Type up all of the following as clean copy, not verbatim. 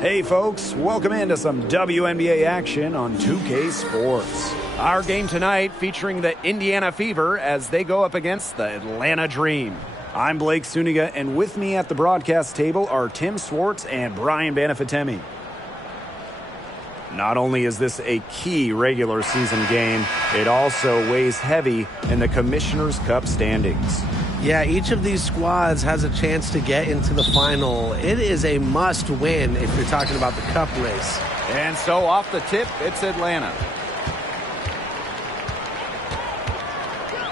Hey folks, welcome into some WNBA action on 2K Sports. Our game tonight featuring the Indiana Fever as they go up against the Atlanta Dream. I'm Blake Suniga, and with me at the broadcast table are Tim Swartz and Brian Banafitemi. Not only is this a key regular season game, it also weighs heavy in the Commissioner's Cup standings. Yeah, each of these squads has a chance to get into the final. It is a must-win if you're talking about the cup race. And so off the tip, it's Atlanta.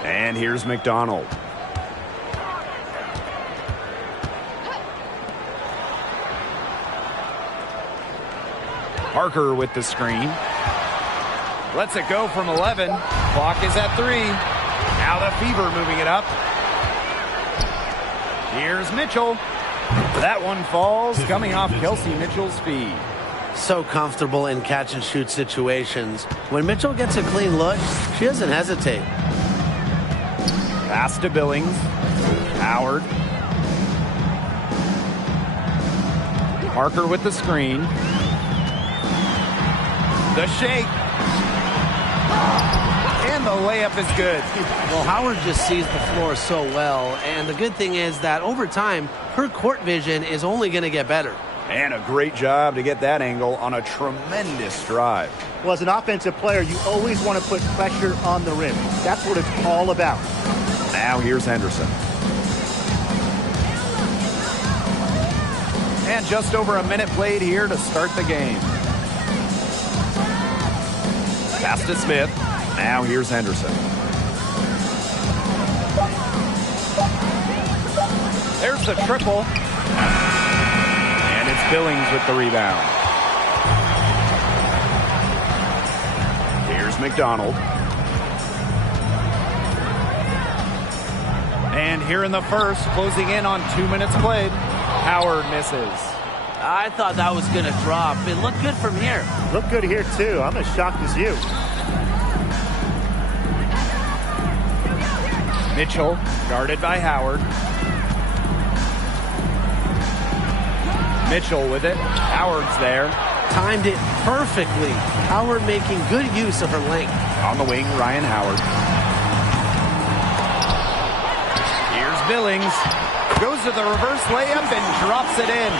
And here's McDonald. Parker with the screen. Lets it go from 11. Clock is at 3. Now the Fever moving it up. Here's Mitchell. That one falls, coming off Kelsey Mitchell's feed. So comfortable in catch-and-shoot situations. When Mitchell gets a clean look, she doesn't hesitate. Pass to Billings. Howard. Parker with the screen. The shake. And the layup is good. Well, Howard just sees the floor so well, and the good thing is that over time, her court vision is only going to get better. And a great job to get that angle on a tremendous drive. Well, as an offensive player, you always want to put pressure on the rim. That's what it's all about. Now here's Henderson. And just over a minute played here to start the game. Pass to Smith. Now here's Henderson. There's the triple. And it's Billings with the rebound. Here's McDonald. And here in the first, closing in on 2 minutes played, Howard misses. I thought that was going to drop. It looked good from here. Looked good here, too. I'm as shocked as you. Mitchell, guarded by Howard. Mitchell with it. Howard's there. Timed it perfectly. Howard making good use of her length. On the wing, Ryan Howard. Here's Billings. Goes to the reverse layup and drops it in.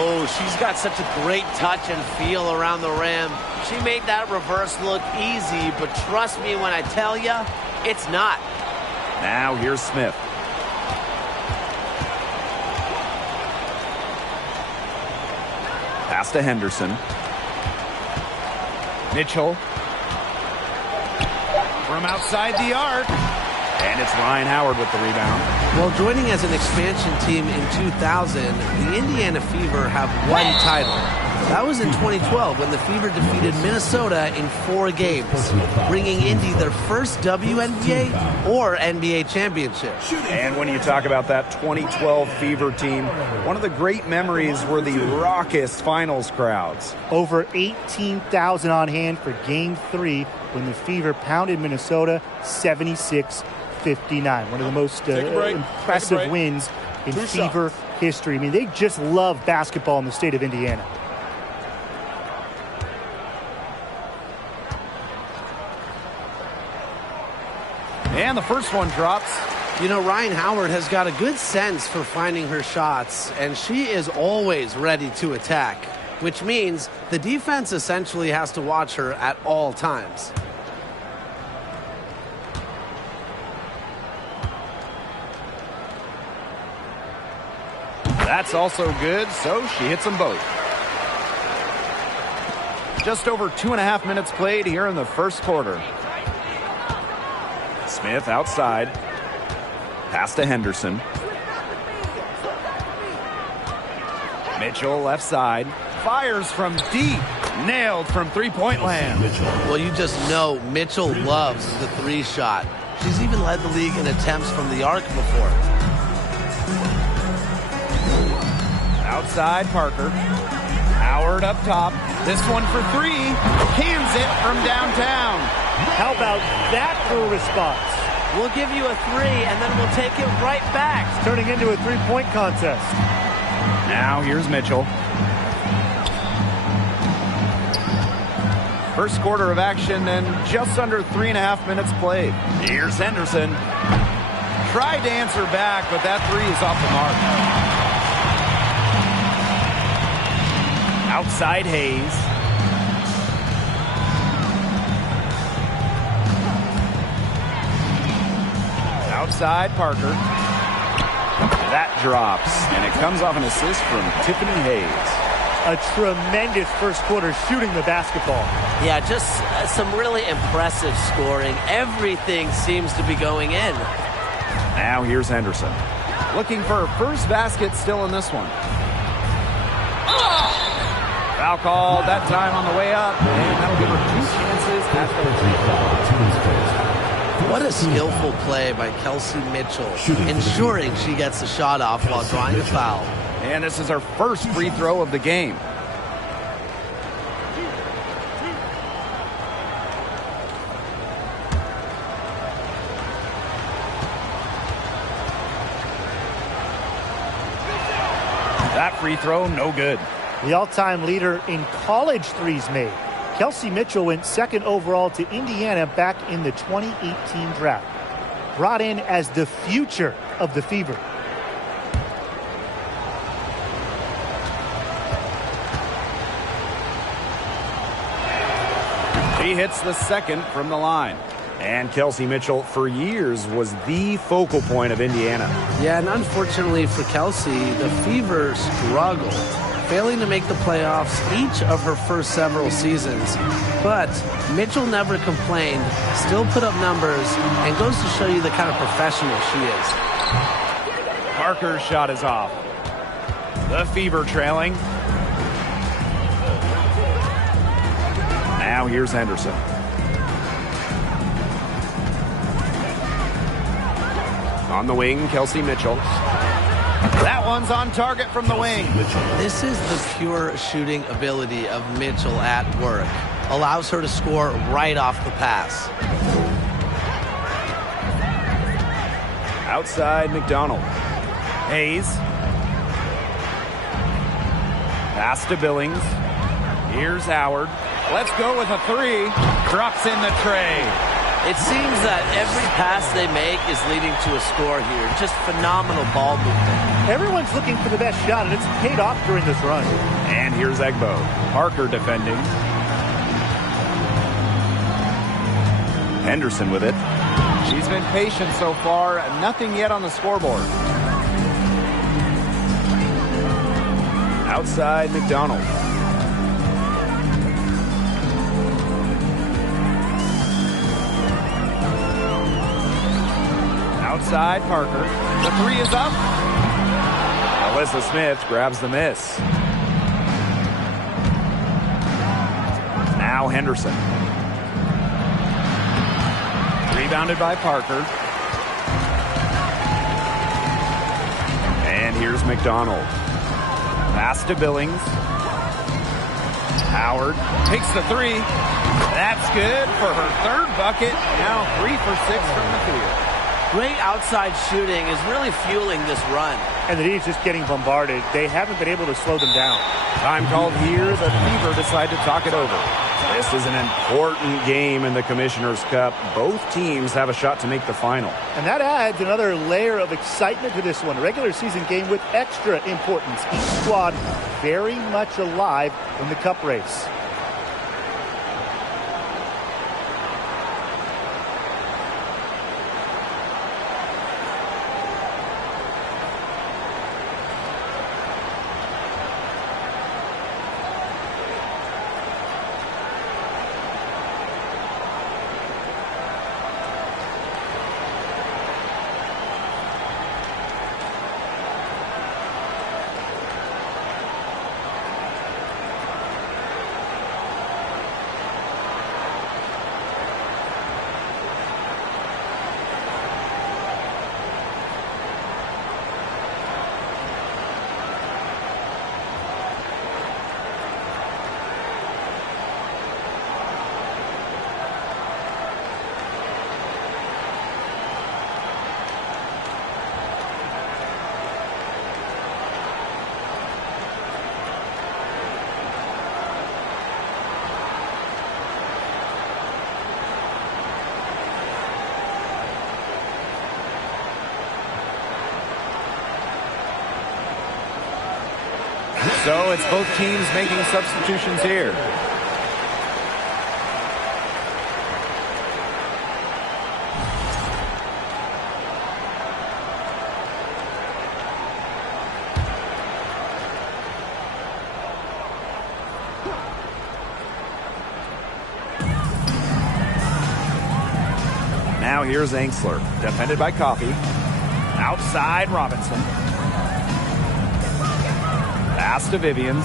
Oh, she's got such a great touch and feel around the rim. She made that reverse look easy, but trust me when I tell you, it's not. Now here's Smith. Pass to Henderson. Mitchell. From outside the arc. And it's Ryan Howard with the rebound. Well, joining as an expansion team in 2000, the Indiana Fever have one title. That was in 2012 when the Fever defeated Minnesota in 4 games, bringing Indy their first WNBA or NBA championship. And when you talk about that 2012 Fever team, one of the great memories were the raucous finals crowds. Over 18,000 on hand for Game 3 when the Fever pounded Minnesota 76-59. One of the most impressive wins in Fever history. I mean, they just love basketball in the state of Indiana. And the first one drops. You know, Ryan Howard has got a good sense for finding her shots, and she is always ready to attack, which means the defense essentially has to watch her at all times. That's also good, so she hits them both. Just over 2.5 minutes played here in the first quarter. Smith outside. Pass to Henderson. Mitchell left side. Fires from deep. Nailed from three-point land. Well, you just know Mitchell loves the 3-shot. She's even led the league in attempts from the arc before. Outside Parker. Howard up top. This one for 3. Cans it from downtown. How about that for a response? We'll give you a 3, and then we'll take it right back. It's turning into a 3-point contest. Now here's Mitchell. First quarter of action and just under 3.5 minutes played. Here's Henderson. Tried to answer back, but that three is off the mark. Outside Hayes. Outside Parker. That drops, and it comes off an assist from Tiffany Hayes. A tremendous first quarter shooting the basketball. Yeah, just some really impressive scoring. Everything seems to be going in. Now here's Henderson. Looking for her first basket still in this one. Foul called that time on the way up, and that'll give her 2 chances at the What a skillful play by Kelsey Mitchell, ensuring she gets the shot off while drawing a foul. And this is her first free throw of the game. That free throw, no good. The all-time leader in college threes made. Kelsey Mitchell went second overall to Indiana back in the 2018 draft. Brought in as the future of the Fever. He hits the second from the line. And Kelsey Mitchell, for years, was the focal point of Indiana. Yeah, and unfortunately for Kelsey, the Fever struggled, failing to make the playoffs each of her first several seasons. But Mitchell never complained, still put up numbers, and goes to show you the kind of professional she is. Parker's shot is off. The Fever trailing. Now here's Henderson. On the wing, Kelsey Mitchell. That one's on target from the wing. This is the pure shooting ability of Mitchell at work. Allows her to score right off the pass. Outside McDonald. Hayes. Pass to Billings. Here's Howard. Let's go with a three. Drops in the tray. It seems that every pass they make is leading to a score here. Just phenomenal ball movement. Everyone's looking for the best shot, and it's paid off during this run. And here's Egbo. Parker defending. Henderson with it. She's been patient so far. Nothing yet on the scoreboard. Outside McDonald. Outside Parker. The three is up. Alyssa Smith grabs the miss. Now Henderson. Rebounded by Parker. And here's McDonald. Pass to Billings. Howard takes the three. That's good for her third bucket. Now 3 for 6 from the field. Great outside shooting is really fueling this run. And the D's just getting bombarded. They haven't been able to slow them down. Time called here. The Fever decide to talk it over. This is an important game in the Commissioner's Cup. Both teams have a shot to make the final. And that adds another layer of excitement to this one. Regular season game with extra importance. Each squad very much alive in the Cup race. So it's both teams making substitutions here. Now here's Angsler, defended by Coffey. Outside Robinson. Pass to Vivians.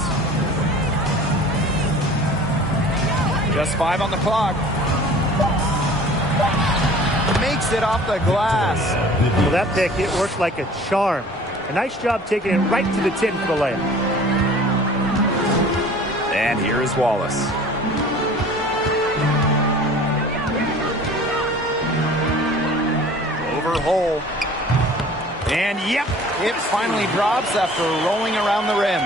Just 5 on the clock. Makes it off the glass. Well, that pick, it worked like a charm. A nice job taking it right to the tin for the layup. And here is Wallace. Over Hole. And yep, it finally drops after rolling around the rim.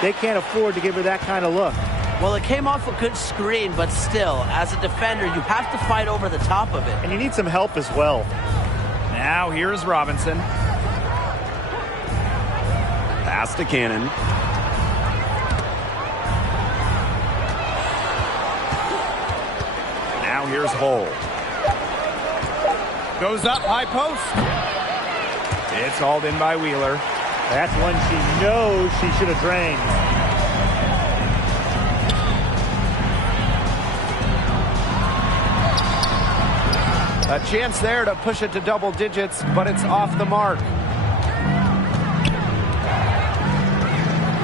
They can't afford to give her that kind of look. Well, it came off a good screen, but still, as a defender, you have to fight over the top of it. And you need some help as well. Now here's Robinson. Pass to Cannon. Now here's Hole. Goes up high post. It's hauled in by Wheeler. That's one she knows she should have drained. A chance there to push it to double digits, but it's off the mark.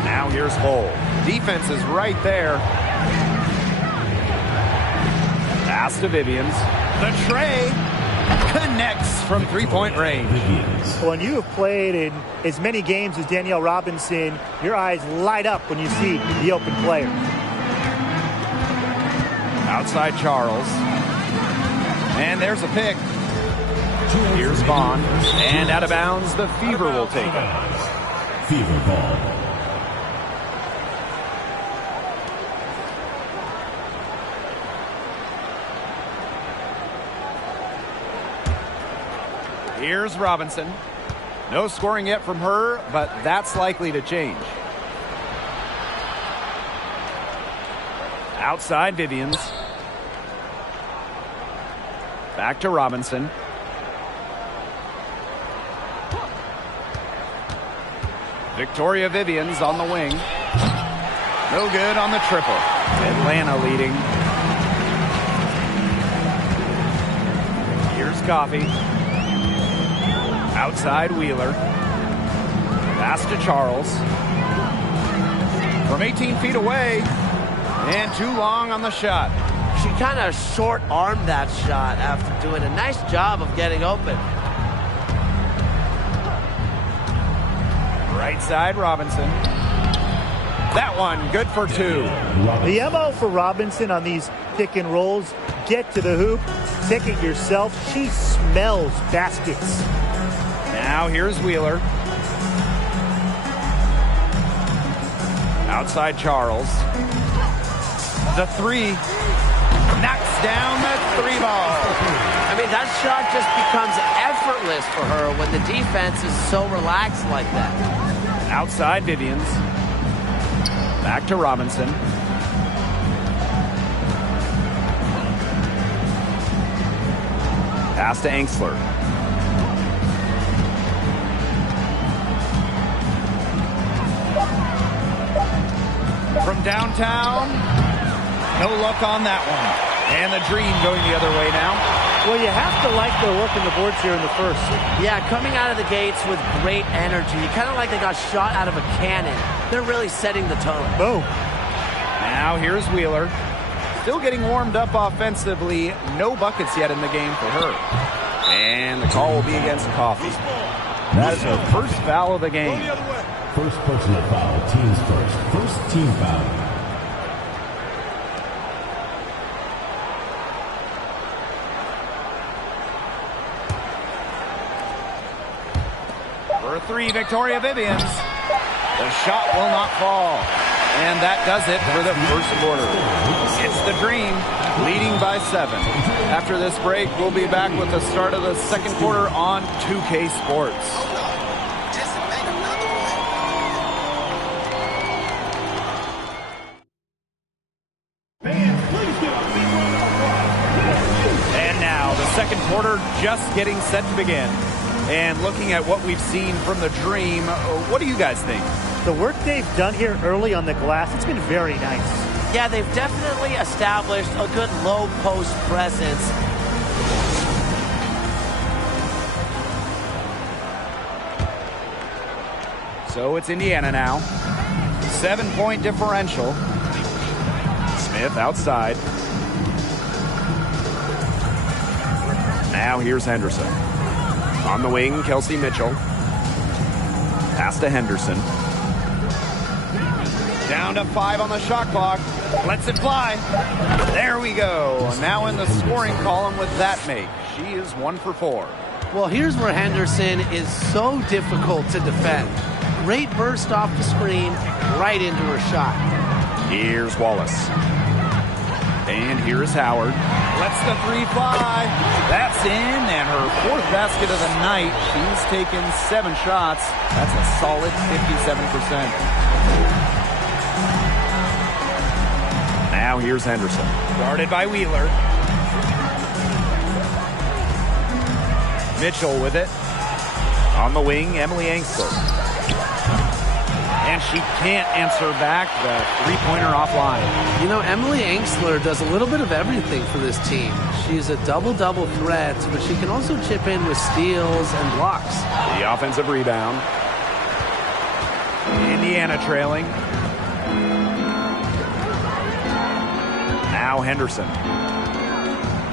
Now here's Hole. Defense is right there. Pass to Vivians. The tray connects from three-point range. When you have played in as many games as Danielle Robinson, your eyes light up when you see the open player. Outside Charles. And there's a pick. Here's Vaughn. And out of bounds, the Fever will take it. Fever ball. Here's Robinson. No scoring yet from her, but that's likely to change. Outside Vivians. Back to Robinson. Victoria Vivians on the wing. No good on the triple. Atlanta leading. Here's Coffey. Outside Wheeler. Pass to Charles. From 18 feet away. And too long on the shot. She kind of short-armed that shot after doing a nice job of getting open. Right side Robinson. That one good for 2. The MO for Robinson on these pick and rolls, get to the hoop, take it yourself. She smells baskets. Now here's Wheeler. Outside Charles. The 3. Knocks down the 3 ball. I mean, that shot just becomes effortless for her when the defense is so relaxed like that. Outside Vivians. Back to Robinson. Pass to Angsler. From downtown, no luck on that one. And the Dream going the other way now. Well, you have to like their work in the boards here in the first. Yeah, coming out of the gates with great energy. Kind of like they got shot out of a cannon. They're really setting the tone. Boom. Now here's Wheeler. Still getting warmed up offensively. No buckets yet in the game for her. And the call will be against Coffey. That is her first foul of the game. First personal foul, teams first. First team foul. For 3, Victoria Vivians. The shot will not fall. And that does it for the first quarter. It's the Dream leading by 7. After this break, we'll be back with the start of the second quarter on 2K Sports. just getting set to begin. And looking at what we've seen from the Dream, what do you guys think? The work they've done here early on the glass, it's been very nice. Yeah, they've definitely established a good low post presence. So it's Indiana now. 7-point differential. Smith outside. Now here's Henderson. On the wing, Kelsey Mitchell. Pass to Henderson. Down to 5 on the shot clock. Lets it fly. There we go. Now in the scoring column with that make. She is 1 for 4. Well, here's where Henderson is so difficult to defend. Great burst off the screen, right into her shot. Here's Wallace. And here's Howard. Lets the 3 fly. That's in, and her 4th basket of the night. She's taken 7 shots. That's a solid 57%. Now here's Henderson. Guarded by Wheeler. Mitchell with it. On the wing, Emily Angsler. And she can't answer back the three-pointer offline. You know, Emily Angsler does a little bit of everything for this team. She's a double-double threat, but she can also chip in with steals and blocks. The offensive rebound. Indiana trailing. Now Henderson.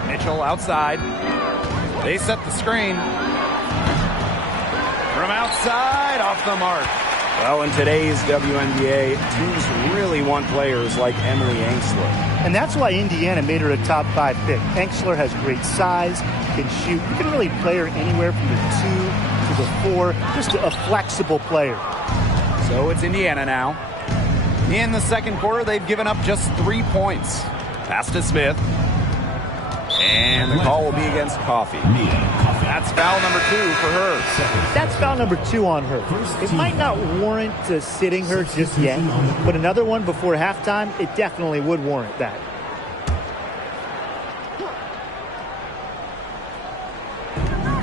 Mitchell outside. They set the screen. From outside, off the mark. Well, in today's WNBA, teams really want players like Emily Angsler. And that's why Indiana made her a top 5 pick. Angsler has great size, can shoot. You can really play her anywhere from the 2 to the 4. Just a flexible player. So it's Indiana now. In the second quarter, they've given up just 3 points. Pass to Smith. And the call will be against Coffey. That's foul number 2 for her. That's foul number 2 on her. It might not warrant sitting her just yet, but another one before halftime, it definitely would warrant that.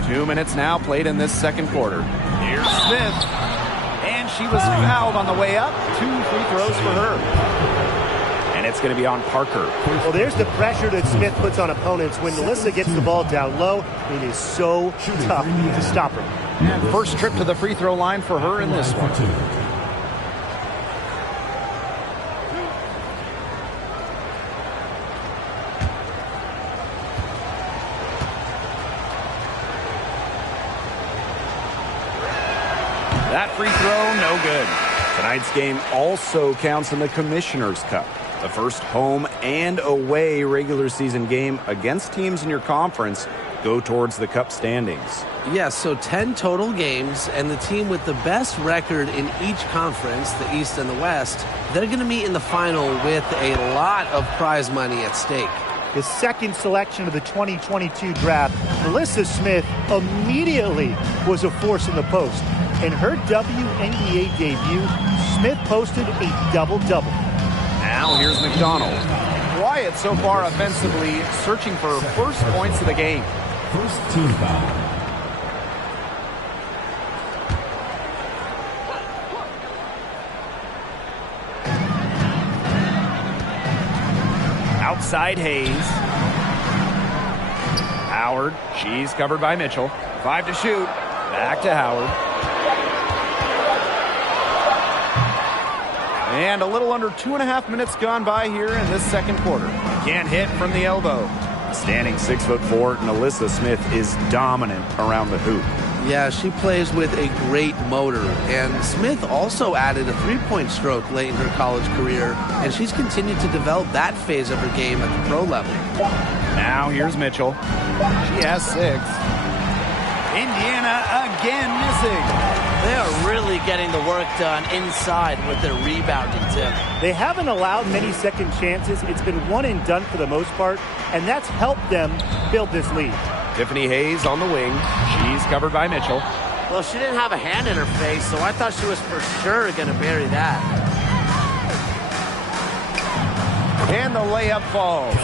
Two minutes now played in this second quarter. Here's Smith. And she was fouled on the way up. 2 free throws for her. And it's going to be on Parker. Well, there's the pressure that Smith puts on opponents. When Melissa gets the ball down low, it is so tough to stop her. First trip to the free throw line for her in this one. That free throw, no good. Tonight's game also counts in the Commissioner's Cup, the first home and away regular season game against teams in your conference go towards the Cup standings. Yes, so 10 total games, and the team with the best record in each conference, the East and the West, they're going to meet in the final with a lot of prize money at stake. The second selection of the 2022 draft, Melissa Smith immediately was a force in the post. In her WNBA debut, Smith posted a double-double. Now here's McDonald. Quiet so far offensively, searching for first points of the game. First team foul. Outside Hayes. Howard. She's covered by Mitchell. 5 to shoot. Back to Howard. And a little under 2.5 minutes gone by here in this second quarter. Can't hit from the elbow. Standing 6'4", Melissa Smith is dominant around the hoop. Yeah, she plays with a great motor. And Smith also added a three-point stroke late in her college career, and she's continued to develop that phase of her game at the pro level. Now here's Mitchell. She has 6. Indiana again missing. They are really getting the work done inside with their rebounding tip. They haven't allowed many second chances. It's been one and done for the most part, and that's helped them build this lead. Tiffany Hayes on the wing. She's covered by Mitchell. Well, she didn't have a hand in her face, so I thought she was for sure going to bury that. And the layup falls.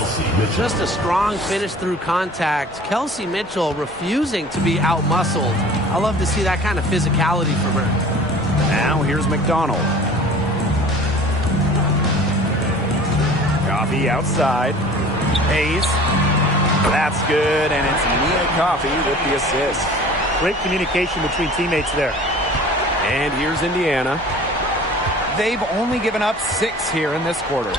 Just a strong finish through contact. Kelsey Mitchell refusing to be out-muscled. I love to see that kind of physicality from her. Now here's McDonald. Coffee outside. Hayes. That's good, and it's Nia Coffee with the assist. Great communication between teammates there. And here's Indiana. They've only given up 6 here in this quarter.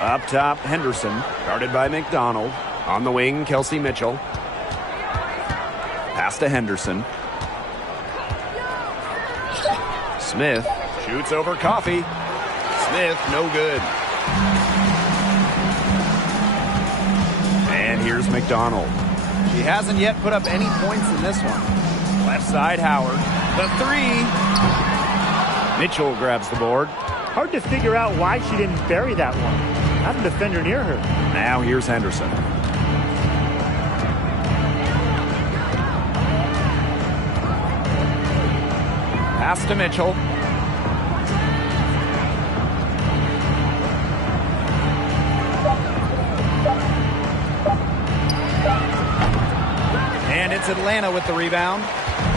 Up top, Henderson, guarded by McDonald. On the wing, Kelsey Mitchell. Pass to Henderson. Smith shoots over Coffee. Smith, no good. And here's McDonald. She hasn't yet put up any points in this one. Left side, Howard. The 3. Mitchell grabs the board. Hard to figure out why she didn't bury that one. Not a defender near her. Now here's Henderson. Pass to Mitchell. And it's Atlanta with the rebound.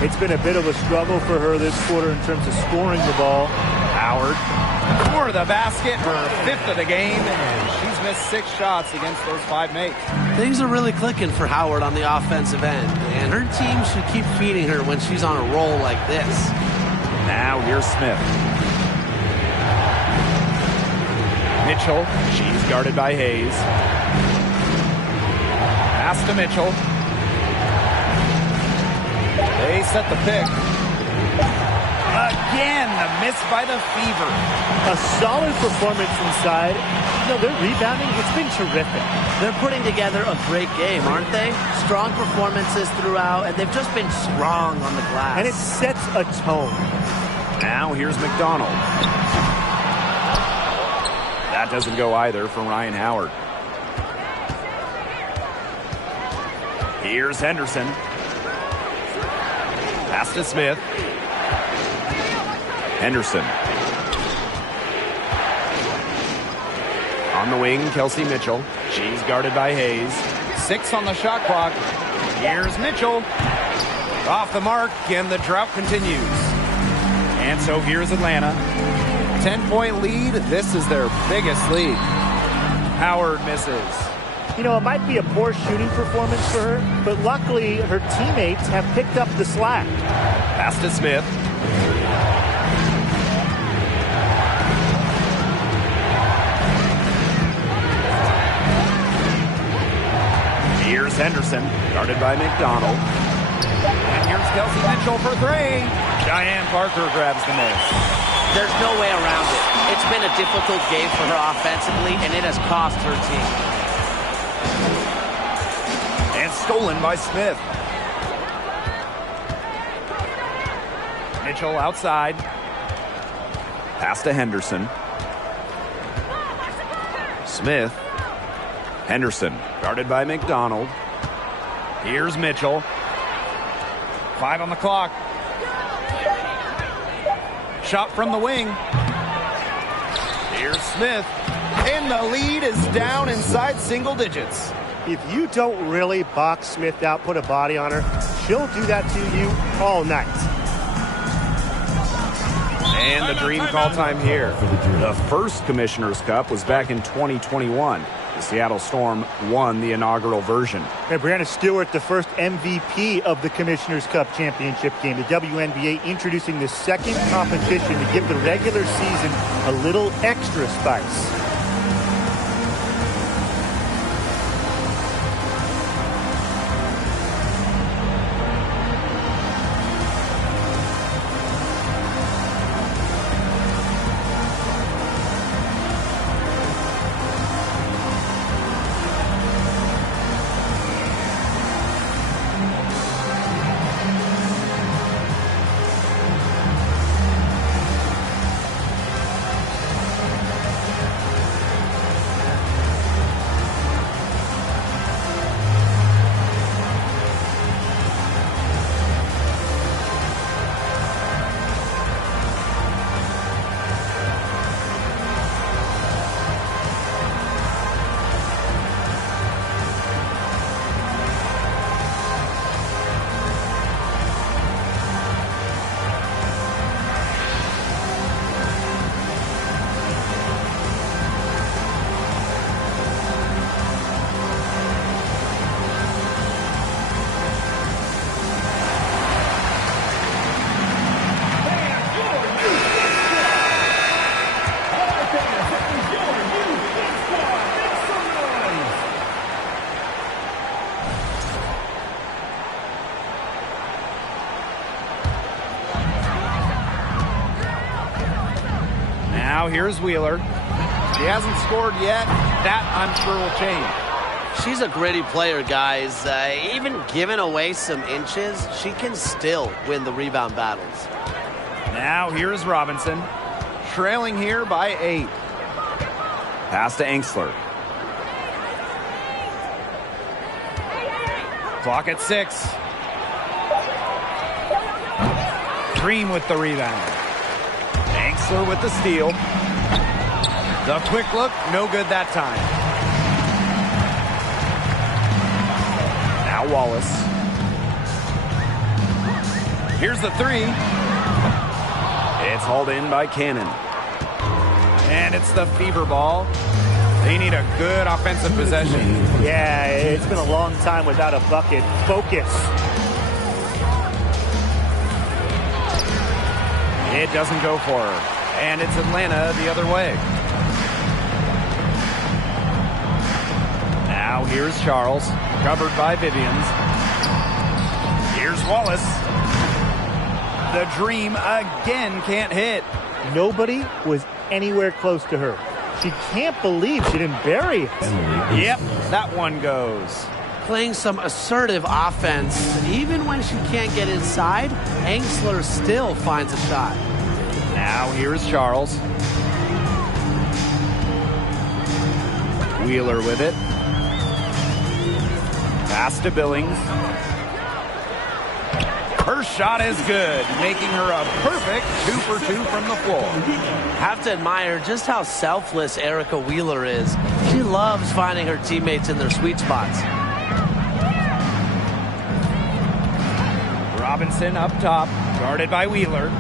It's been a bit of a struggle for her this quarter in terms of scoring the ball. Howard for the basket, her 5th of the game, and she's missed 6 shots against those 5 mates. Things are really clicking for Howard on the offensive end, and her team should keep feeding her when she's on a roll like this. Now here's Smith. Mitchell, she's guarded by Hayes. Pass to Mitchell. They set the pick. Again, the miss by the Fever. A solid performance inside. Their rebounding, it's been terrific. They're putting together a great game, aren't they? Strong performances throughout, and they've just been strong on the glass. And it sets a tone. Now here's McDonald. That doesn't go either for Ryan Howard. Here's Henderson. Pass to Smith. Henderson. On the wing, Kelsey Mitchell. She's guarded by Hayes. 6 on the shot clock. Here's Mitchell. Off the mark, and the drought continues. And so here's Atlanta. 10-point lead. This is their biggest lead. Howard misses. It might be a poor shooting performance for her, but luckily her teammates have picked up the slack. Pass to Smith. Here's Henderson, guarded by McDonald. And here's Kelsey Mitchell for 3. Diane Parker grabs the miss. There's no way around it. It's been a difficult game for her offensively, and it has cost her team. And stolen by Smith. Mitchell outside. Pass to Henderson. Smith. Henderson, guarded by McDonald. Here's Mitchell. 5 on the clock. Shot from the wing. Here's Smith. And the lead is down inside single digits. If you don't really box Smith out, put a body on her, she'll do that to you all night. And the dream call time here. The first Commissioner's Cup was back in 2021. The Seattle Storm won the inaugural version. And Brianna Stewart, the first MVP of the Commissioner's Cup championship game. The WNBA introducing the second competition to give the regular season a little extra spice. Now here's Wheeler. She hasn't scored yet. That, I'm sure, will change. She's a gritty player, guys. Even giving away some inches, she can still win the rebound battles. Now here's Robinson. Trailing here by 8. Pass to Angsler. Clock at 6. Dream with the rebound. Angsler with the steal. The quick look, no good that time. Now Wallace. Here's the 3. It's hauled in by Cannon. And it's the Fever ball. They need a good offensive possession. Yeah, it's been a long time without a bucket. Focus. It doesn't go for her. And it's Atlanta the other way. Now here's Charles, covered by Vivians. Here's Wallace. The Dream again can't hit. Nobody was anywhere close to her. She can't believe she didn't bury it. Yep, that one goes. Playing some assertive offense. Even when she can't get inside, Angsler still finds a shot. Now here's Charles. Wheeler with it. Pass to Billings. Her shot is good, making her a perfect 2 for 2 from the floor. Have to admire just how selfless Erica Wheeler is. She loves finding her teammates in their sweet spots. Robinson up top, guarded by Wheeler.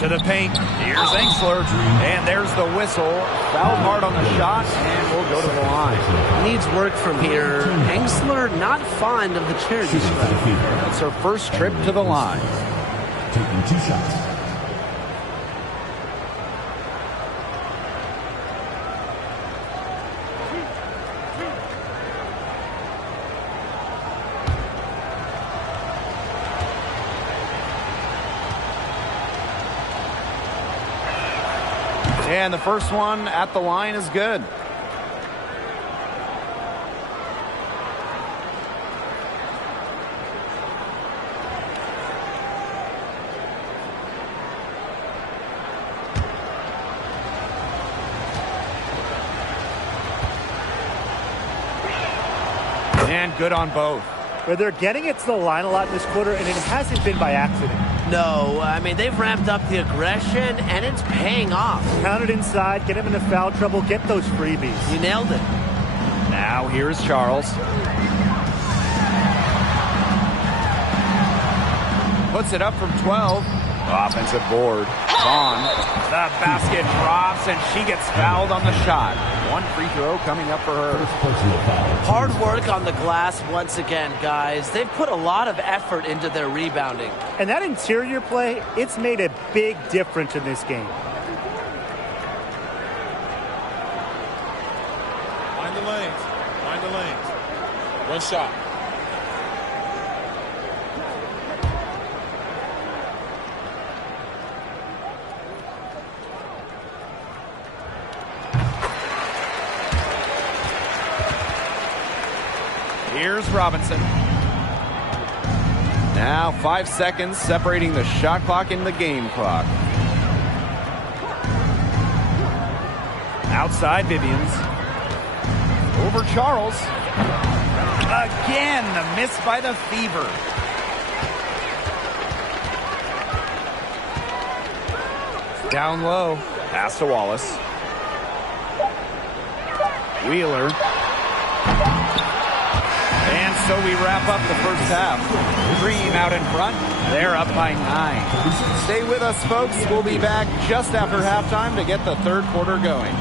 To the paint. Here's Angsler. And there's the whistle. Fouled hard on the shot, and we'll go to the line. Needs work from here. Angsler not fond of the charity stripe. That's her first trip to the line. Taking 2 shots. And the first one at the line is good. And good on both. Where they're getting it to the line a lot in this quarter, and it hasn't been by accident. No, I mean, they've ramped up the aggression, and it's paying off. Count it inside, get him into foul trouble, get those freebies. You nailed it. Now here's Charles. Puts it up from 12. Offensive board. Vaughn. The basket drops, and she gets fouled on the shot. One free throw coming up for her. Hard work on the glass once again, guys. They've put a lot of effort into their rebounding. And that interior play, it's made a big difference in this game. Find the lanes. Find the lanes. One shot. Here's Robinson. Now 5 seconds separating the shot clock and the game clock. Outside Vivians. Over Charles. Again, the miss by the Fever. Down low. Pass to Wallace. Wheeler. And so we wrap up the first half. Dream out in front. They're up by 9. Stay with us, folks. We'll be back just after halftime to get the third quarter going.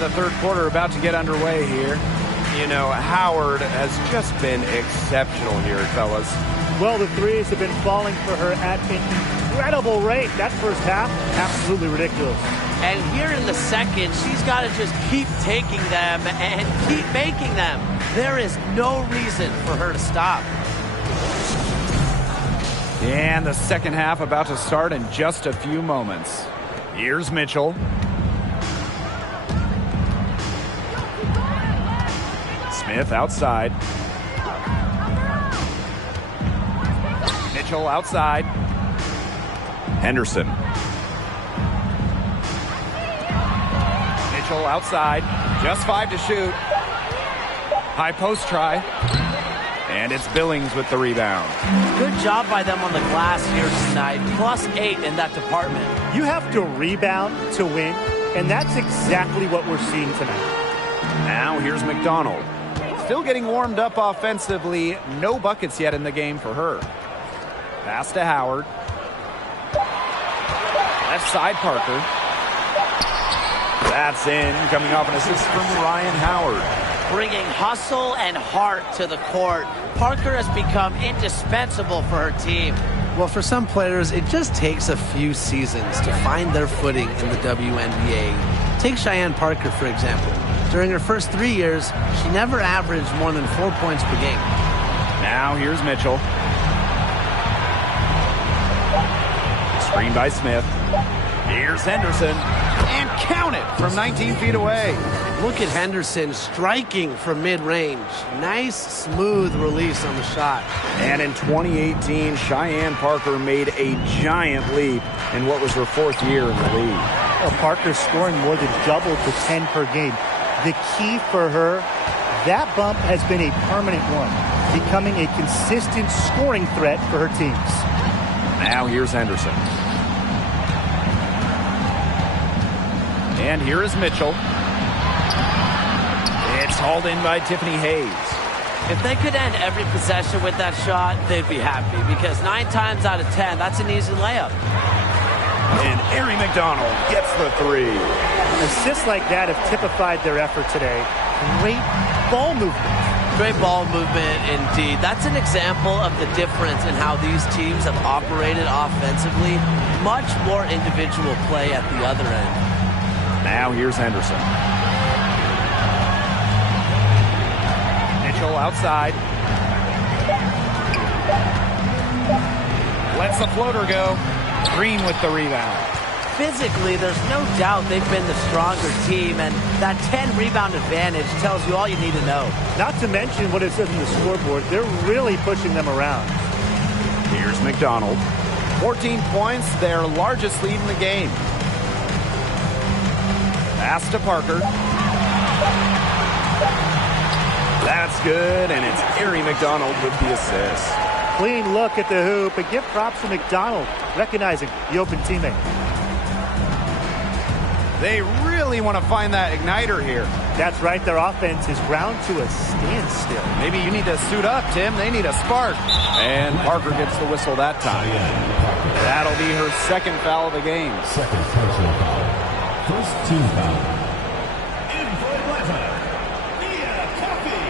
the third quarter about to get underway here. You know, Howard has just been exceptional here, fellas. Well, the threes have been falling for her at an incredible rate. That first half, absolutely ridiculous. And here in the second, she's got to just keep taking them and keep making them. There is no reason for her to stop. And the second half about to start in just a few moments. Here's Mitchell. Smith outside. Mitchell outside. Henderson. Mitchell outside. Just 5 to shoot. High post try. And it's Billings with the rebound. Good job by them on the glass here tonight. +8 in that department. You have to rebound to win, and that's exactly what we're seeing tonight. Now here's McDonald. Still getting warmed up offensively. No buckets yet in the game for her. Pass to Howard. Left side Parker. That's in. Coming off an assist from Ryan Howard. Bringing hustle and heart to the court. Parker has become indispensable for her team. Well, for some players, it just takes a few seasons to find their footing in the WNBA. Take Cheyenne Parker, for example. During her first 3 years, she never averaged more than 4 points per game. Now here's Mitchell. Screen by Smith. Here's Henderson. And count it from 19 feet away. Look at Henderson striking from mid-range. Nice, smooth release on the shot. And in 2018, Cheyenne Parker made a giant leap in what was her 4th year in the league. Well, Parker scoring more than double to 10 per game. The key for her, that bump has been a permanent one, becoming a consistent scoring threat for her teams. Now here's Henderson. And here is Mitchell. It's hauled in by Tiffany Hayes. If they could end every possession with that shot, they'd be happy because 9 times out of 10, that's an easy layup. And Ari McDonald gets the 3. Assists like that have typified their effort today. Great ball movement. Great ball movement indeed. That's an example of the difference in how these teams have operated offensively. Much more individual play at the other end. Now here's Henderson. Mitchell outside. Lets the floater go. Green with the rebound. Physically, there's no doubt they've been the stronger team, and that 10-rebound advantage tells you all you need to know. Not to mention what it says on the scoreboard. They're really pushing them around. Here's McDonald. 14 points, their largest lead in the game. Pass to Parker. That's good, and it's Ari McDonald with the assist. Clean look at the hoop, and give props to McDonald, recognizing the open teammate. They really want to find that igniter here. That's right, their offense is ground to a standstill. Maybe you need to suit up, Tim. They need a spark. And Parker gets the whistle that time. That'll be her 2nd foul of the game. 2nd personal foul. 1st team foul. In for Atlanta, Nia Coffey.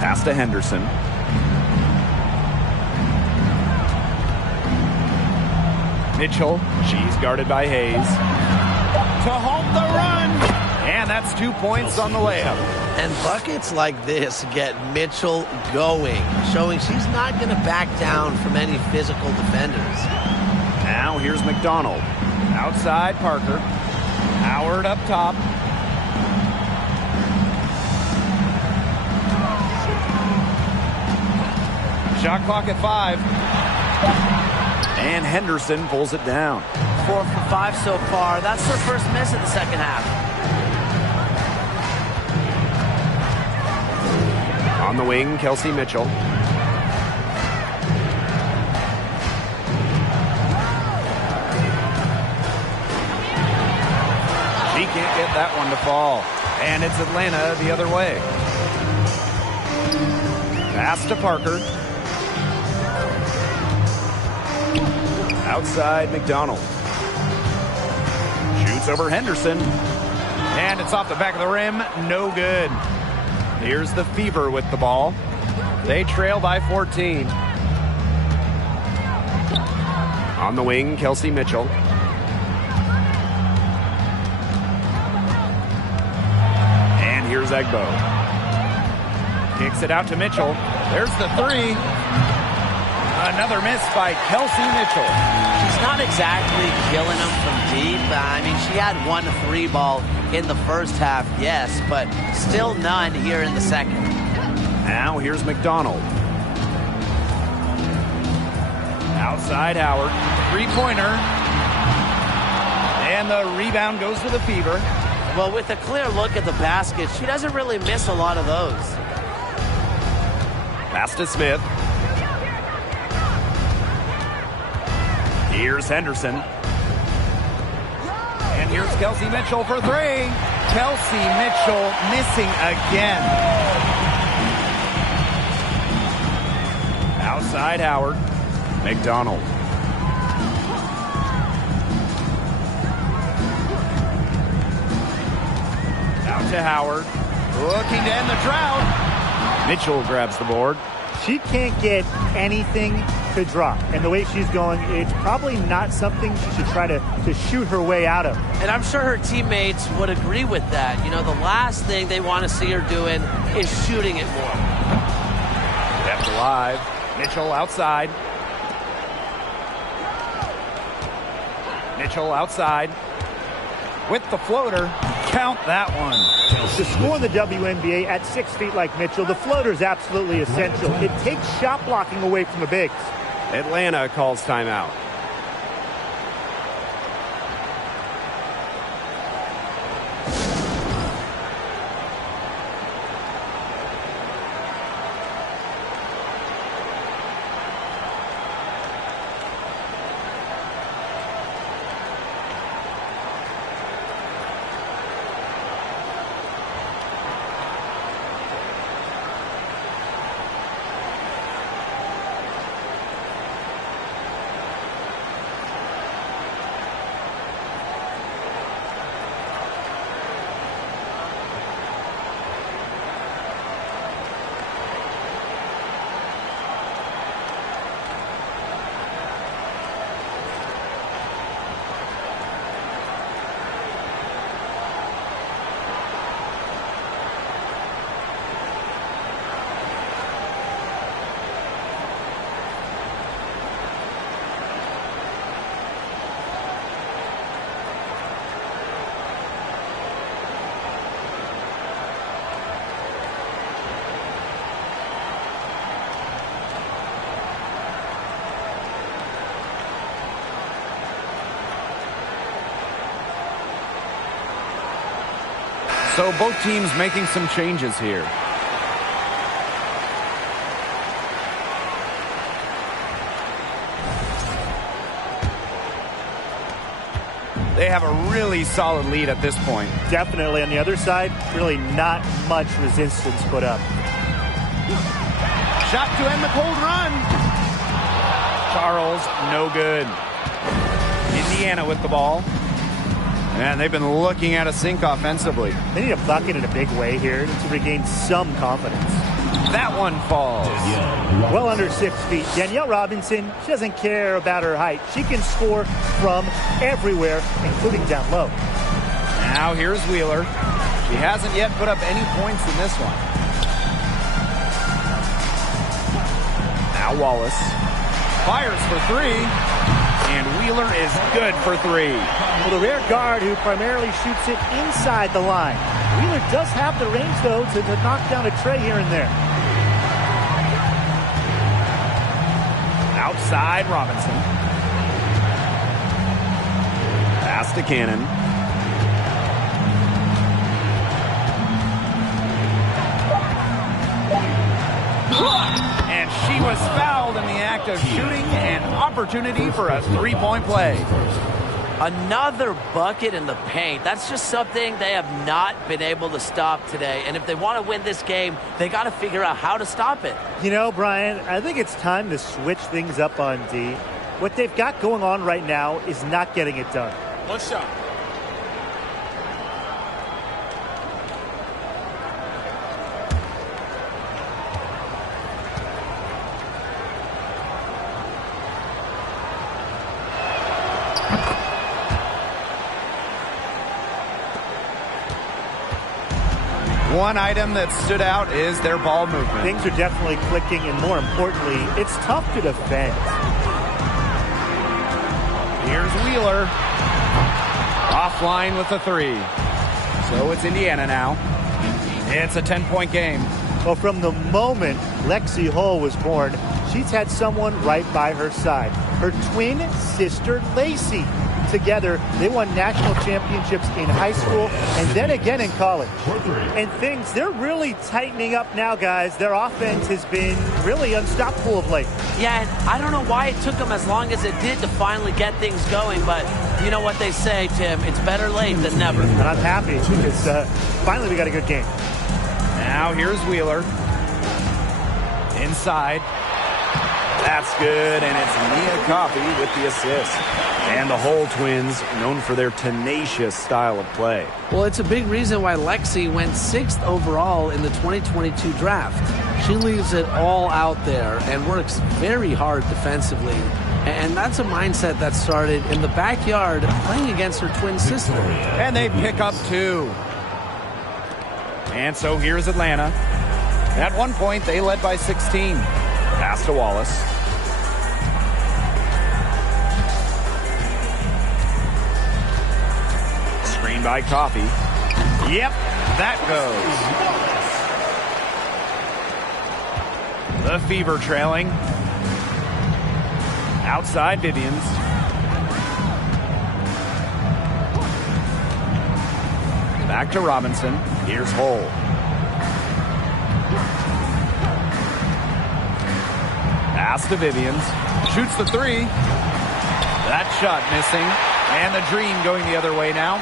Pass to Henderson. Mitchell, she's guarded by Hayes. To halt the run! And that's 2 points on the layup. And buckets like this get Mitchell going, showing she's not going to back down from any physical defenders. Now here's McDonald. Outside Parker. Howard up top. Shot clock at 5. And Henderson pulls it down. 4 for 5 so far. That's their first miss in the second half. On the wing, Kelsey Mitchell. She can't get that one to fall. And it's Atlanta the other way. Pass to Parker. Outside McDonald. Shoots over Henderson. And it's off the back of the rim. No good. Here's the Fever with the ball. They trail by 14. On the wing, Kelsey Mitchell. And here's Egbo. Kicks it out to Mitchell. There's the three. Another miss by Kelsey Mitchell. She's not exactly killing them from deep. I mean, she had 1 3 ball in the first half, yes, but still none here in the second. Now here's McDonald. Outside Howard. Three-pointer. And the rebound goes to the Fever. Well, with a clear look at the basket, she doesn't really miss a lot of those. Pass to Smith. Here's Henderson. And here's Kelsey Mitchell for three. Kelsey Mitchell missing again. Outside Howard. McDonald. Out to Howard. Looking to end the drought. Mitchell grabs the board. She can't get anything to drop. And the way she's going, it's probably not something she should try to shoot her way out of. And I'm sure her teammates would agree with that. You know, the last thing they want to see her doing is shooting it more. Kept alive. Mitchell outside. Mitchell outside. With the floater. Count that one. To score in the WNBA at 6 feet like Mitchell, the floater is absolutely essential. It takes shot blocking away from the bigs. Atlanta calls timeout. So both teams making some changes here. They have a really solid lead at this point. Definitely. On the other side, really not much resistance put up. Shot to end the cold run. Charles, no good. Indiana with the ball. And they've been looking at a sink offensively. They need a bucket in a big way here to regain some confidence. That one falls. Well under 6 feet. Danielle Robinson, she doesn't care about her height. She can score from everywhere, including down low. Now here's Wheeler. She hasn't yet put up any points in this one. Now Wallace fires for three. And Wheeler is good for three. Well, the rear guard who primarily shoots it inside the line. Wheeler does have the range, though, to knock down a tray here and there. Outside Robinson. Pass to Cannon. And she was fouled in the act of shooting, an opportunity for a three-point play. Another bucket in the paint. That's just something they have not been able to stop today. And if they want to win this game, they got to figure out how to stop it. You know, Brian, I think it's time to switch things up on D. What they've got going on right now is not getting it done. One shot. One item that stood out is their ball movement. Things are definitely clicking, and more importantly, it's tough to defend. Here's Wheeler. Offline with the three. So it's Indiana now. It's a 10-point game. Well, from the moment Lexi Hull was born, she's had someone right by her side. Her twin sister, Lacey. Together, they won national championships in high school and then again in college. And they're really tightening up now, guys. Their offense has been really unstoppable of late. Yeah, and I don't know why it took them as long as it did to finally get things going, but you know what they say, Tim, it's better late than never. And I'm happy because finally we got a good game. Now here's Wheeler. Inside. That's good, and it's Nia Coffey with the assist. And the Hull twins, known for their tenacious style of play. Well, it's a big reason why Lexi went 6th overall in the 2022 draft. She leaves it all out there and works very hard defensively. And that's a mindset that started in the backyard playing against her twin sister. And they pick up 2. And so here's Atlanta. At one point, they led by 16. Pass to Wallace. Screen by Coffey. Yep, that goes. The Fever trailing. Outside Vivians. Back to Robinson. Here's Hull. Pass to Vivians. Shoots the three. That shot missing. And the Dream going the other way now.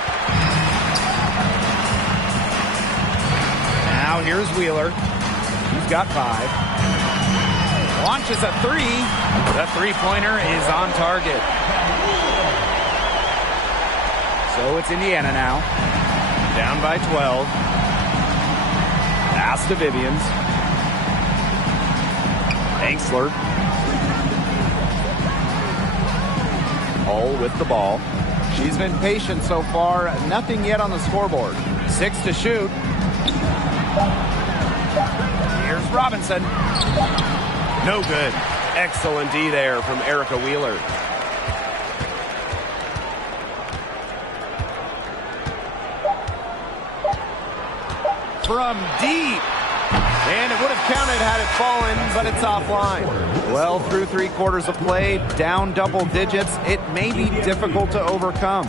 Now here's Wheeler. He's got 5. Launches a 3. The three-pointer is on target. So it's Indiana now. Down by 12. Pass to Vivians. Angsler. Hull with the ball. She's been patient so far. Nothing yet on the scoreboard. 6 to shoot. Here's Robinson. No good. Excellent D there from Erica Wheeler. From deep. And it would have counted had it fallen, but it's offline. Well, through 3 quarters of play, down double digits, it may be difficult to overcome.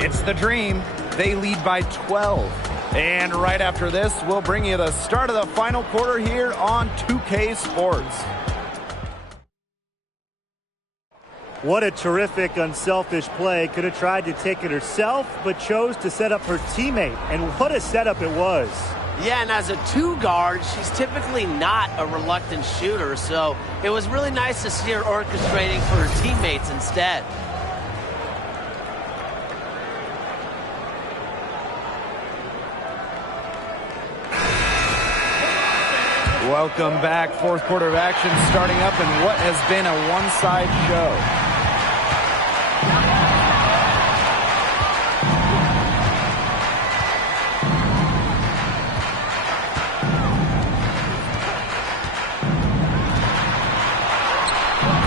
It's the Dream. They lead by 12. And right after this, we'll bring you the start of the final quarter here on 2K Sports. What a terrific, unselfish play. Could have tried to take it herself, but chose to set up her teammate. And what a setup it was. Yeah, and as a 2 guard, she's typically not a reluctant shooter, so it was really nice to see her orchestrating for her teammates instead. Welcome back. 4th quarter of action starting up in what has been a one-side show.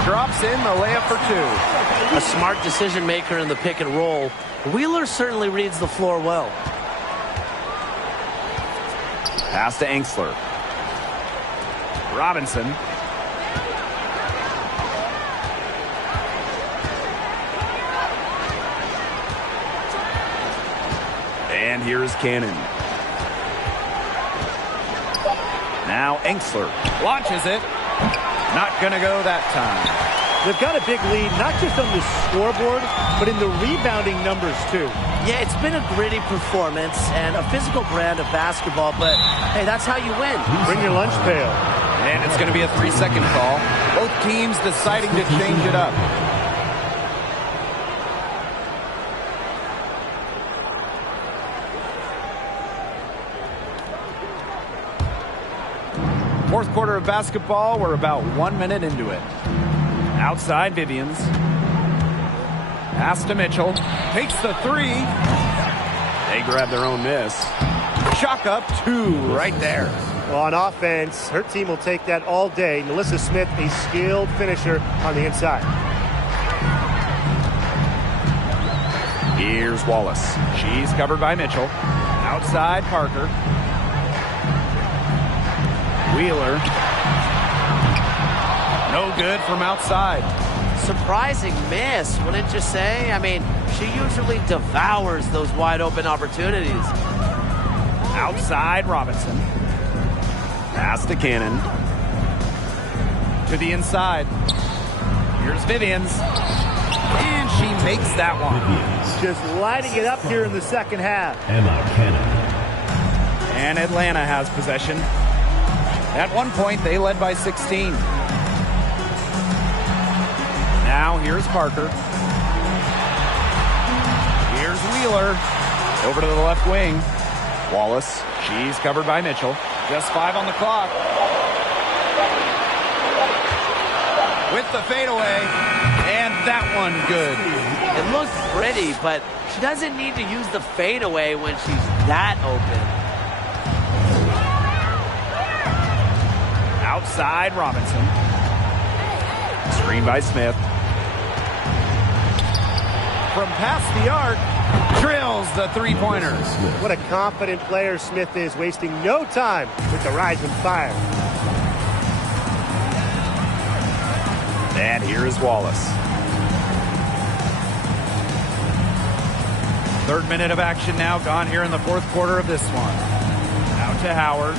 Drops in the layup for 2. A smart decision maker in the pick and roll. Wheeler certainly reads the floor well. Pass to Angsler. Robinson. And here's Cannon. Now Angsler launches it. Not going to go that time. They've got a big lead, not just on the scoreboard, but in the rebounding numbers, too. Yeah, it's been a gritty performance and a physical brand of basketball, but, hey, that's how you win. Bring your lunch pail. And it's going to be a 3-second call. Both teams deciding to change it up. Fourth quarter of basketball, we're about 1 minute into it. Outside, Vivians. Pass to Mitchell. Takes the three. They grab their own miss. Chalk up 2 right there. Well, on offense, her team will take that all day. Melissa Smith, a skilled finisher on the inside. Here's Wallace. She's covered by Mitchell. Outside, Parker. Wheeler. No good from outside. Surprising miss, wouldn't you say? I mean, she usually devours those wide open opportunities. Outside, Robinson. Pass to Cannon. To the inside. Here's Vivians. And she makes that one. Just lighting it up here in the second half. Emma Cannon. And Atlanta has possession. At one point, they led by 16. Now, here's Parker. Here's Wheeler. Over to the left wing. Wallace. She's covered by Mitchell. Just 5 on the clock. With the fadeaway. And that one good. It looks pretty, but she doesn't need to use the fadeaway when she's that open. Outside, Robinson. Screen by Smith. From past the arc, drills the three-pointers. What a confident player Smith is, wasting no time with the rise and fire. And here is Wallace. Third minute of action now gone here in the fourth quarter of this one. Out to Howard.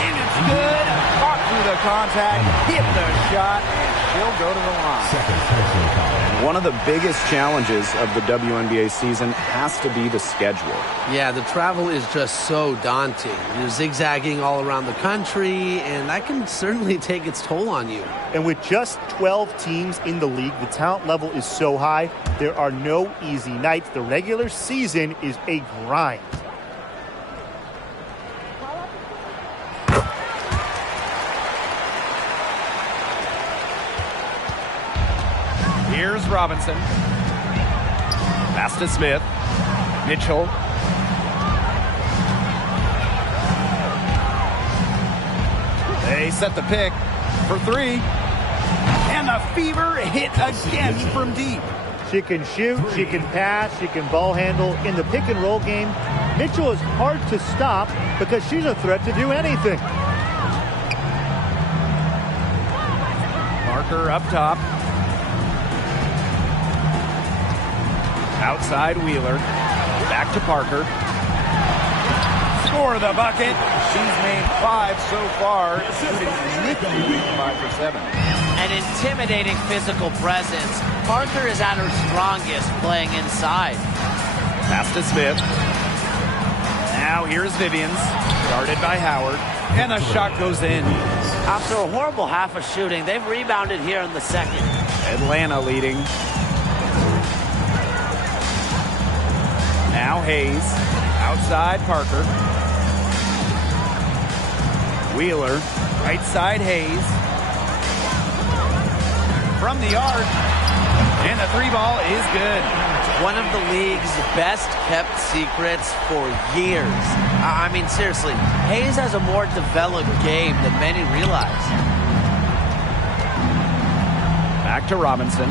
And it's good. Caught through the contact, hit the shot, and she'll go to the line. Second personal foul. One of the biggest challenges of the WNBA season has to be the schedule. Yeah, the travel is just so daunting. You're zigzagging all around the country, and that can certainly take its toll on you. And with just 12 teams in the league, the talent level is so high, there are no easy nights. The regular season is a grind. Here's Robinson. Pass to Smith. Mitchell. They set the pick for 3. And the Fever hit again from deep. She can shoot, she can pass, she can ball handle. In the pick and roll game, Mitchell is hard to stop because she's a threat to do anything. Marker up top. Outside Wheeler. Back to Parker. Score the bucket. She's made 5 so far, shooting nifty 5 for 7. An intimidating physical presence. Parker is at her strongest playing inside. Pass to Smith. Now here's Vivians. Guarded by Howard. And the shot goes in. After a horrible half of shooting, they've rebounded here in the second. Atlanta leading. Now Hayes. Outside Parker. Wheeler. Right side Hayes. From the arc. And the 3-ball is good. One of the league's best kept secrets for years. I mean, seriously, Hayes has a more developed game than many realize. Back to Robinson.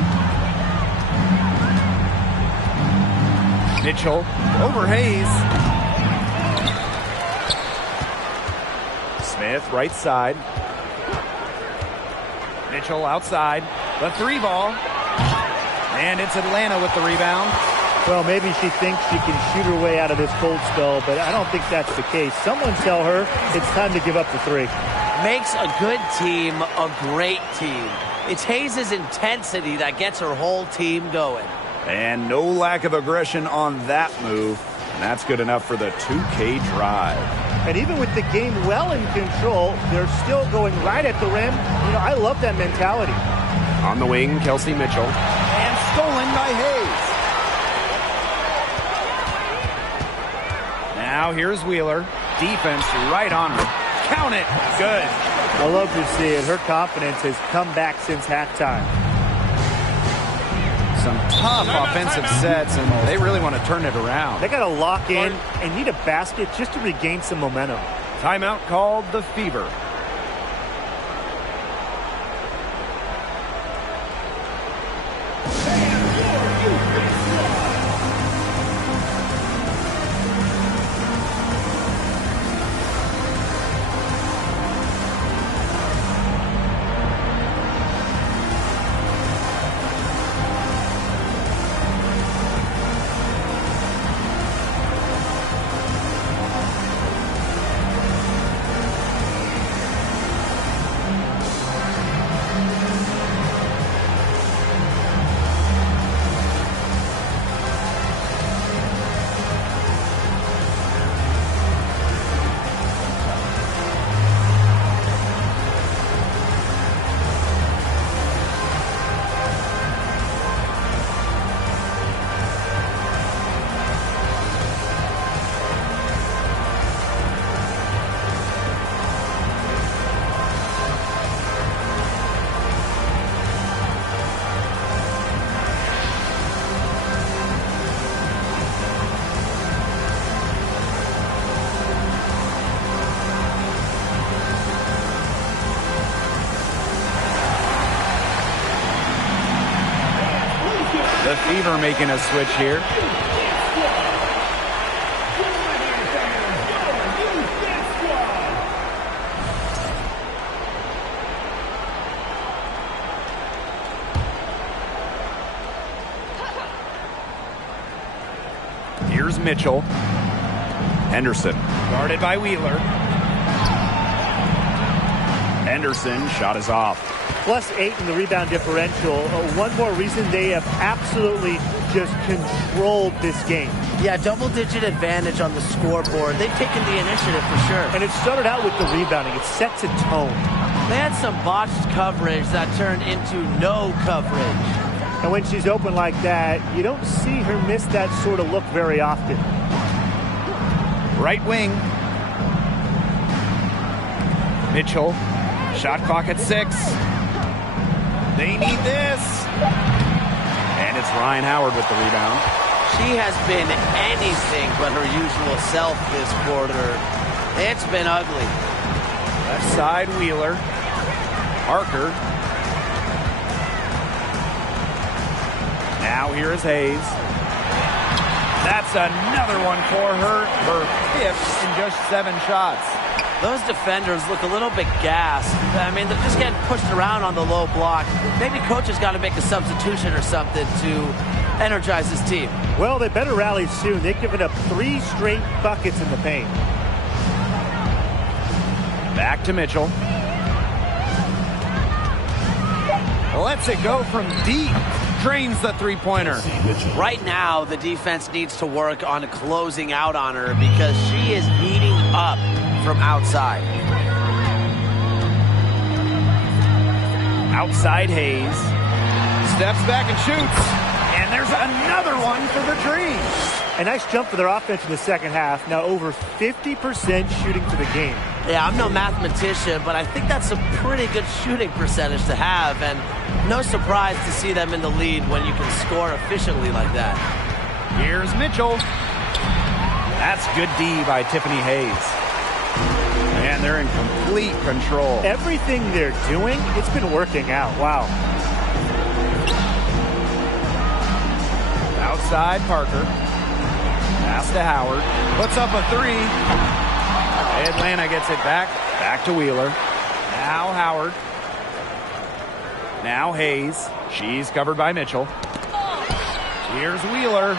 Mitchell over Hayes. Smith right side. Mitchell outside. The 3-ball. And it's Atlanta with the rebound. Well, maybe she thinks she can shoot her way out of this cold spell, but I don't think that's the case. Someone tell her it's time to give up the 3. Makes a good team a great team. It's Hayes' intensity that gets her whole team going. And no lack of aggression on that move. And that's good enough for the 2K drive. And even with the game well in control, they're still going right at the rim. You know, I love that mentality. On the wing, Kelsey Mitchell. And stolen by Hayes. Now here's Wheeler. Defense right on her. Count it. Good. I love to see it. Her confidence has come back since halftime. Some tough offensive sets, and they really want to turn it around. They got to lock in and need a basket just to regain some momentum. Timeout called the Fever. The Fever making a switch here. Here's Mitchell. Henderson guarded by Wheeler. Henderson shot is off. +8 in the rebound differential. One more reason they have absolutely just controlled this game. Yeah, double-digit advantage on the scoreboard. They've taken the initiative for sure. And it started out with the rebounding. It sets a tone. They had some botched coverage that turned into no coverage. And when she's open like that, you don't see her miss that sort of look very often. Right wing. Mitchell. Shot clock at 6. They need this. And it's Ryan Howard with the rebound. She has been anything but her usual self this quarter. It's been ugly. Left side, Wheeler. Parker. Now here is Hayes. That's another one for her. Her 5th in just 7 shots. Those defenders look a little bit gassed. I mean, they're just getting pushed around on the low block. Maybe coach has got to make a substitution or something to energize his team. Well, they better rally soon. They've given up 3 straight buckets in the paint. Back to Mitchell. Lets it go from deep. Drains the three-pointer. Right now, the defense needs to work on closing out on her because she is heating up from outside. Outside Hayes. Steps back and shoots. And there's another one for the Dream. A nice jump for their offense in the second half. Now over 50% shooting for the game. Yeah, I'm no mathematician, but I think that's a pretty good shooting percentage to have. And no surprise to see them in the lead when you can score efficiently like that. Here's Mitchell. That's good D by Tiffany Hayes. And they're in complete control. Everything they're doing, it's been working out. Wow. Outside Parker. Pass to Howard. Puts up a 3. Atlanta gets it back. Back to Wheeler. Now Howard. Now Hayes. She's covered by Mitchell. Here's Wheeler.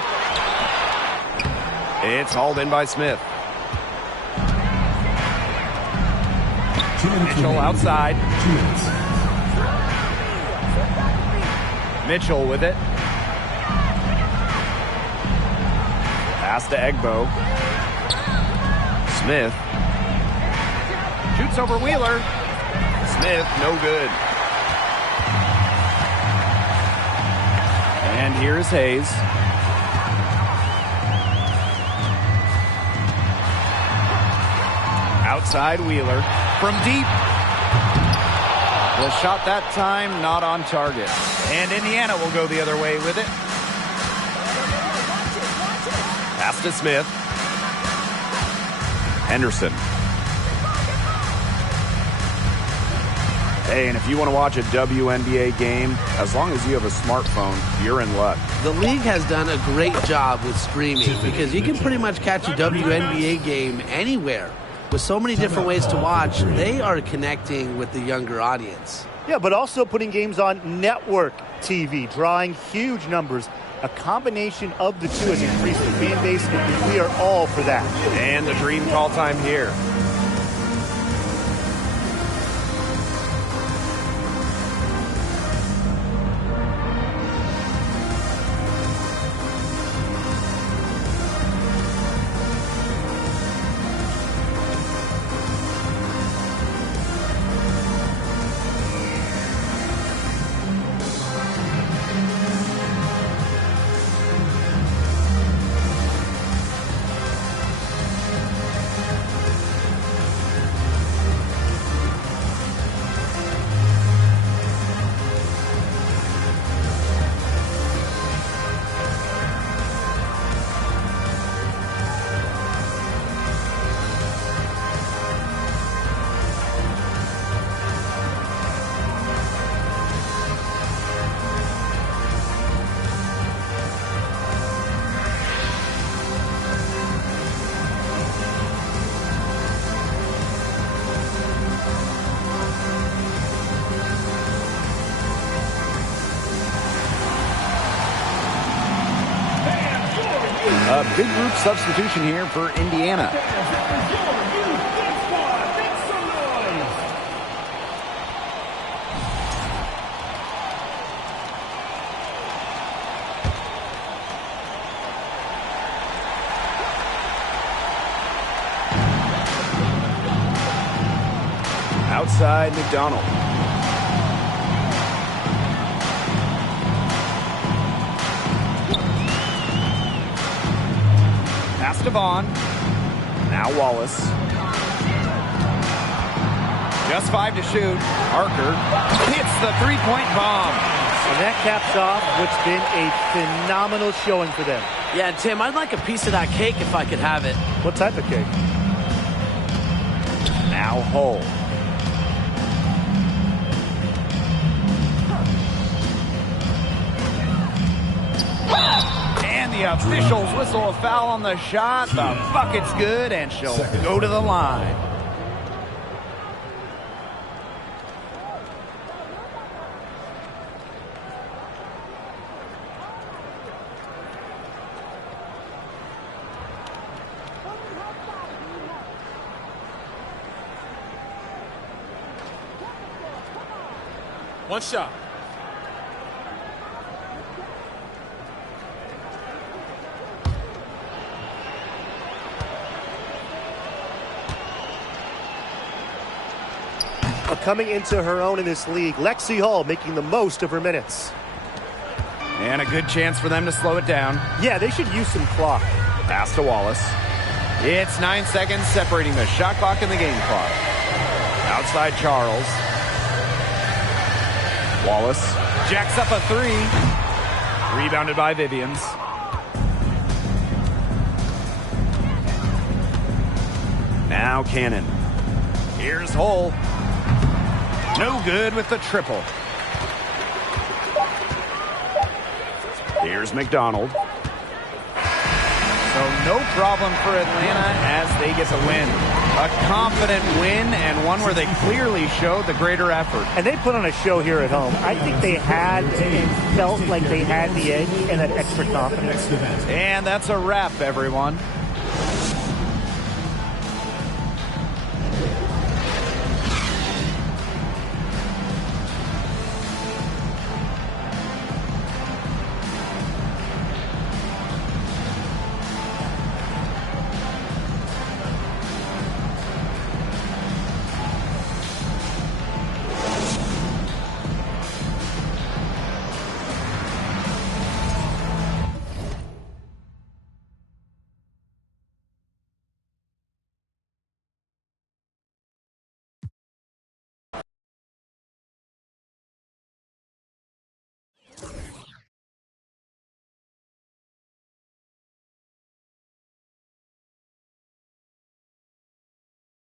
It's hauled in by Smith. Mitchell outside. Mitchell with it. Pass to Egbo. Smith. Shoots over Wheeler. Smith, no good. And here's Hayes. Outside Wheeler. From deep. The shot that time not on target. And Indiana will go the other way with it. Pass to Smith. Henderson. Hey, and if you want to watch a WNBA game, as long as you have a smartphone, you're in luck. The league has done a great job with streaming because you can pretty much catch a WNBA game anywhere. With so many different ways to watch, they are connecting with the younger audience. Yeah, but also putting games on network TV, drawing huge numbers. A combination of the two has increased the fan base, and we are all for that. And the dream call time here. A big group substitution here for Indiana. Outside McDonald. Pass to Vaughn. Now Wallace. Just 5 to shoot. Parker hits the three-point bomb. And that caps off what's been a phenomenal showing for them. Yeah, Tim, I'd like a piece of that cake if I could have it. What type of cake? Now Hull. And the officials whistle a foul on the shot. The bucket's good, and she'll go to the line. One shot. Coming into her own in this league, Lexi Hull making the most of her minutes. And a good chance for them to slow it down. Yeah, they should use some clock. Pass to Wallace. It's 9 seconds separating the shot clock and the game clock. Outside Charles. Wallace jacks up a three. Rebounded by Vivians. Now Cannon. Here's Hull. No good with the triple. Here's McDonald. So no problem for Atlanta as they get the win. A confident win and one where they clearly showed the greater effort. And they put on a show here at home. I think they had and felt like they had the edge and that extra confidence. And that's a wrap, everyone.